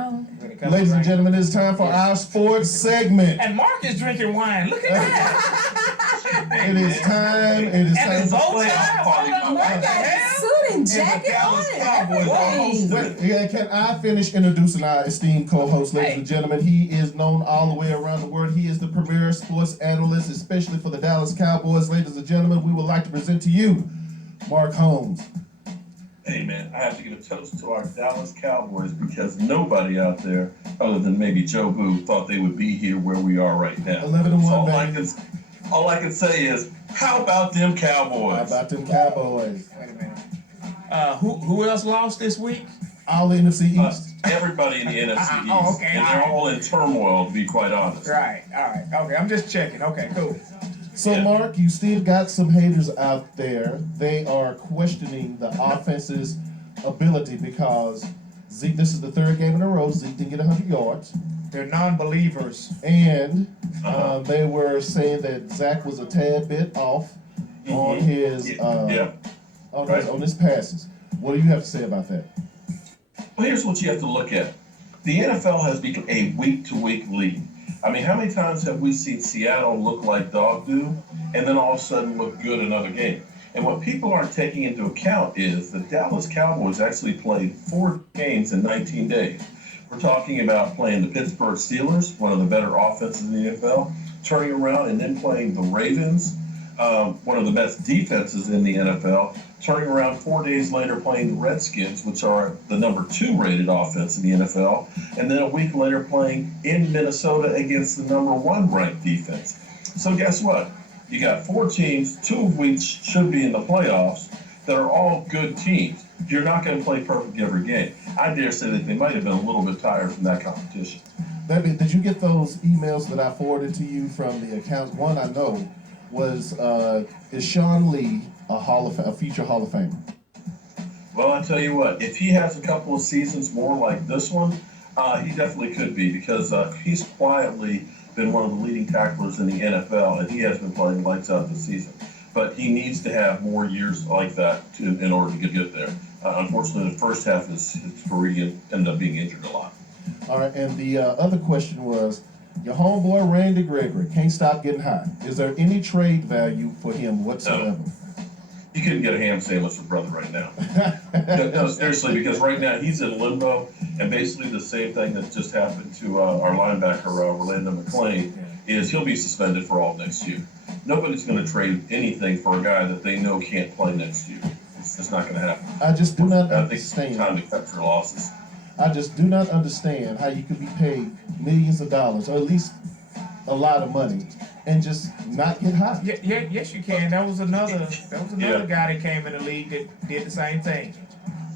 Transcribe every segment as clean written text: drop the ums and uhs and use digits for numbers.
Oh. Ladies and gentlemen, it's time for our sports segment. And Mark is drinking wine. Look at that. It is time. It is And time his for bow tie. Mark got his suit and jacket on and everything. Yeah, can I finish introducing our esteemed co-host, ladies and gentlemen? He is known all the way around the world. He is the premier sports analyst, especially for the Dallas Cowboys. Ladies and gentlemen, we would like to present to you Mark Holmes. Hey man, I have to give a toast to our Dallas Cowboys because nobody out there, other than maybe Joe Boo, thought they would be here where we are right now. 11-1, So all I can say is, how about them Cowboys? How about them Cowboys? Wait a minute. Who else lost this week? All the NFC East. Everybody in the NFC East. Oh, okay, and they're all in turmoil, to be quite honest. Right, all right. Okay, I'm just checking. Okay, cool. So, Yeah. Mark, you still got some haters out there. They are questioning the offense's ability because Zeke, this is the third game in a row, Zeke didn't get 100 yards. They're non-believers. And they were saying that Zach was a tad bit off on his on his passes. What do you have to say about that? Well, here's what you have to look at. The NFL has become a week-to-week league. I mean, how many times have we seen Seattle look like dog do and then all of a sudden look good another game? And what people aren't taking into account is the Dallas Cowboys actually played 4 games in 19 days. We're talking about playing the Pittsburgh Steelers, one of the better offenses in the NFL, turning around and then playing the Ravens, one of the best defenses in the NFL, turning around 4 days later playing the Redskins, which are the number 2 rated offense in the NFL, and then a week later playing in Minnesota against the number 1 ranked defense. So guess what? You got 4 teams, 2 of which should be in the playoffs, that are all good teams. You're not going to play perfect every game. I dare say that they might have been a little bit tired from that competition. Did you get those emails that I forwarded to you from the accounts? One I know was, is Sean Lee a future Hall of Famer? Well, I tell you what, if he has a couple of seasons more like this one, he definitely could be because he's quietly been one of the leading tacklers in the NFL, and he has been playing lights out this season. But he needs to have more years like that in order to get there. Unfortunately, the first half of his career ended up being injured a lot. All right, and the other question was, your homeboy Randy Gregory can't stop getting high. Is there any trade value for him whatsoever? No. You couldn't get a ham sandwich for brother right now. No, seriously, because right now he's in limbo, and basically the same thing that just happened to our linebacker, Orlando McClain, is he'll be suspended for all next year. Nobody's going to trade anything for a guy that they know can't play next year. It's just not going to happen. I just do not I think it's understand. time to cut your losses. I just do not understand how you could be paid millions of dollars, or at least a lot of money, and just not get high. Yes, you can. That was another guy that came in the league that did the same thing.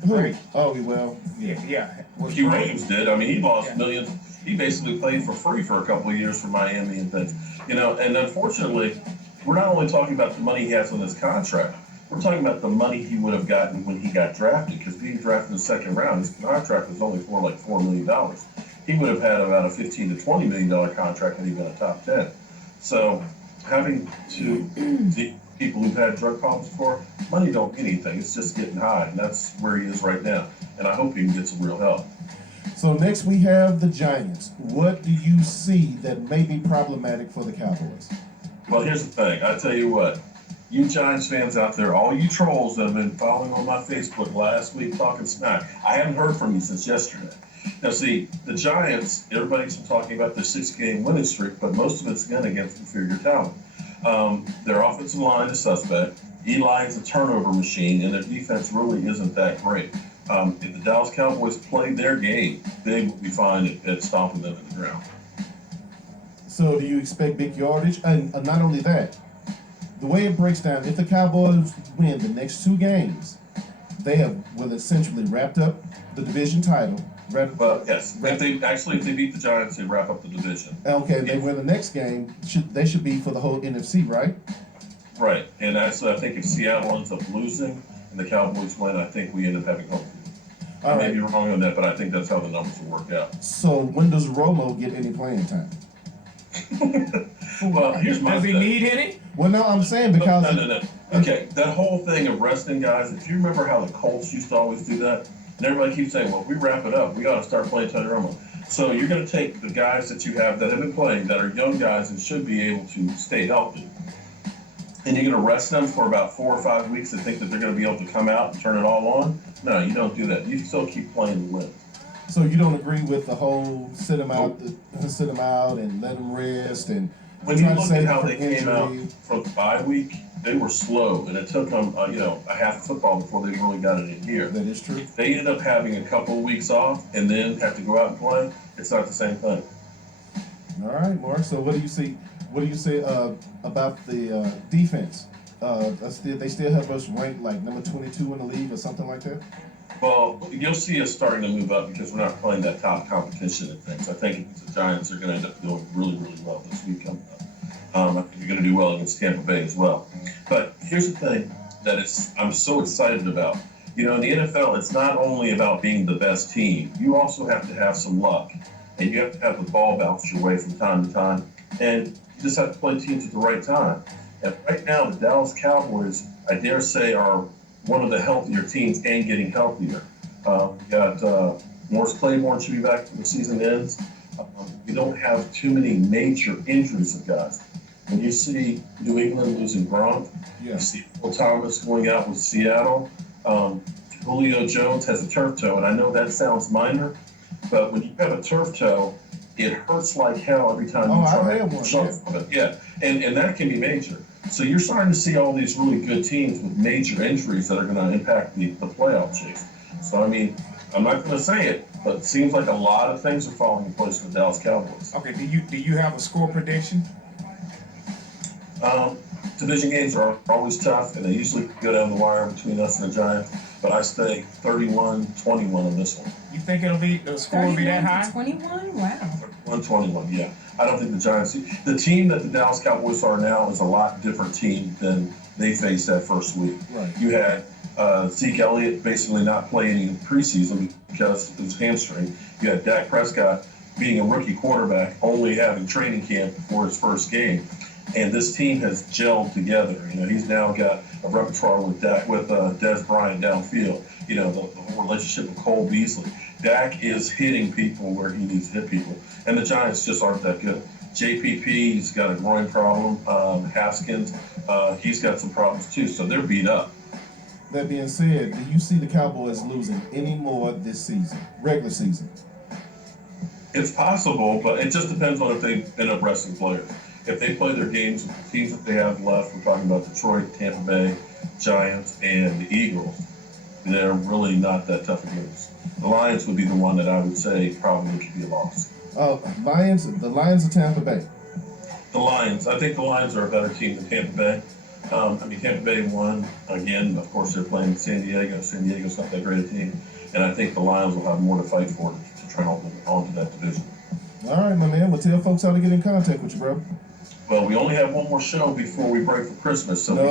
Who? Right. Oh, well. Yeah. Q Williams did. I mean, he lost millions. He basically played for free for a couple of years for Miami and things. You know, and unfortunately, we're not only talking about the money he has on his contract. We're talking about the money he would have gotten when he got drafted, because being drafted in the second round, his contract was only for like $4 million. He would have had about a $15 to $20 million contract had he been a top 10. So having to the people who've had drug problems before, money don't mean anything. It's just getting high, and that's where he is right now. And I hope he can get some real help. So next we have the Giants. What do you see that may be problematic for the Cowboys? Well, here's the thing. I tell you what. You Giants fans out there, all you trolls that have been following on my Facebook last week talking smack, I haven't heard from you since yesterday. Now, see, the Giants, everybody's been talking about their 6-game winning streak, but most of it's again against inferior talent. Their offensive line is suspect. Eli is a turnover machine, and their defense really isn't that great. If the Dallas Cowboys play their game, they will be fine at stomping them in the ground. So do you expect big yardage? And not only that, the way it breaks down, if the Cowboys win the next 2 games, they will essentially wrapped up the division title. Yes. If they beat the Giants, they wrap up the division. Okay, and they win the next game, they should be for the whole NFC, right? Right. And actually, I think if Seattle ends up losing and the Cowboys win, I think we end up having home field. I may be wrong on that, but I think that's how the numbers will work out. So when does Romo get any playing time? Well, here's my Does he need any? Well, no, I'm saying because... No. Okay, that whole thing of resting guys, if you remember how the Colts used to always do that, And everybody keeps saying, well, if we wrap it up, we got to start playing Tony Romo. So you're going to take the guys that you have that have been playing, that are young guys and should be able to stay healthy, and you're going to rest them for about 4 or 5 weeks and think that they're going to be able to come out and turn it all on? No, you don't do that. You still keep playing the win. So you don't agree with the whole sit them out and let them rest and when you look at how they came out from the bye week, they were slow, and it took them, a half of football before they really got it in gear. That is true. If they ended up having a couple of weeks off and then have to go out and play, it's not the same thing. All right, Mark. So what do you see? What do you say about the defense? They still have us ranked like number 22 in the league or something like that? Well, you'll see us starting to move up because we're not playing that top competition and things. I think the Giants are going to end up doing really, really well this week coming up. I think you're going to do well against Tampa Bay as well. But here's the thing that I'm so excited about. In the NFL, it's not only about being the best team. You also have to have some luck, and you have to have the ball bounce your way from time to time. And you just have to play teams at the right time. And right now, the Dallas Cowboys, I dare say, are one of the healthier teams and getting healthier. We got Morris Claiborne should be back when the season ends. We don't have too many major injuries of guys. When you see New England losing Gronk, you see Will Thomas going out with Seattle. Julio Jones has a turf toe, and I know that sounds minor, but when you have a turf toe, it hurts like hell every time you try to jump from it. Yeah, and that can be major. So you're starting to see all these really good teams with major injuries that are going to impact the playoff chase. So, I'm not going to say it, but it seems like a lot of things are falling in place for the Dallas Cowboys. Okay, do you have a score prediction? Division games are always tough, and they usually go down the wire between us and the Giants. But I say 31-21 on this one. You think the score will be that high? 21? Wow. 31-21, yeah. I don't think the Giants. The team that the Dallas Cowboys are now is a lot different team than they faced that first week. Right. You had Zeke Elliott basically not playing in preseason because of his hamstring. You had Dak Prescott being a rookie quarterback, only having training camp before his first game. And this team has gelled together. He's now got a repertoire with Dez Bryant downfield. The whole relationship with Cole Beasley. Dak is hitting people where he needs to hit people. And the Giants just aren't that good. JPP's got a groin problem. Haskins, he's got some problems too. So they're beat up. That being said, do you see the Cowboys losing any more this season, regular season? It's possible, but it just depends on if they end up resting players. If they play their games with the teams that they have left, we're talking about Detroit, Tampa Bay, Giants, and the Eagles, they're really not that tough of games. The Lions would be the one that I would say probably could be a loss. The Lions of Tampa Bay. The Lions. I think the Lions are a better team than Tampa Bay. Tampa Bay won. Again, of course, they're playing San Diego. San Diego's not that great a team. And I think the Lions will have more to fight for to try onto that division. All right, my man. Well, tell folks how to get in contact with you, bro. Well, we only have one more show before we break for Christmas. So No.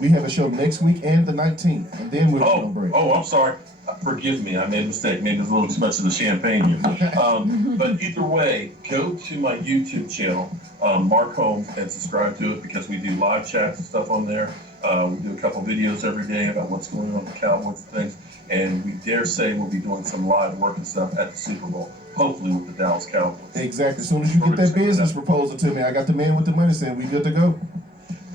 We have a show next week and the 19th, and then we're going to break. I'm sorry. Forgive me. I made a mistake. Maybe it's a little too much of the champagne here. But either way, go to my YouTube channel, Mark Holmes, and subscribe to it because we do live chats and stuff on there. We do a couple videos every day about what's going on with the Cowboys and things. And we dare say we'll be doing some live work and stuff at the Super Bowl, hopefully with the Dallas Cowboys. Exactly. As soon as you get that business proposal to me, I got the man with the money saying we good to go.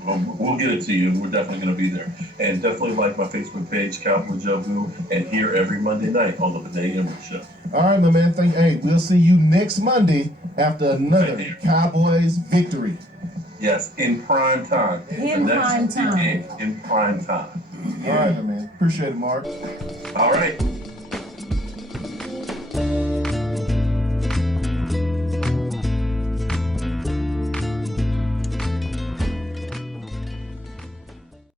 We'll get it to you, and we're definitely going to be there. And definitely like my Facebook page, Cowboy Joe Boo, and here every Monday night on the Benet Embry Show. All right, my man. Hey, we'll see you next Monday after another Cowboys victory. Yes, in prime time. In prime time. In prime time. All right, my man. Appreciate it, Mark. All right.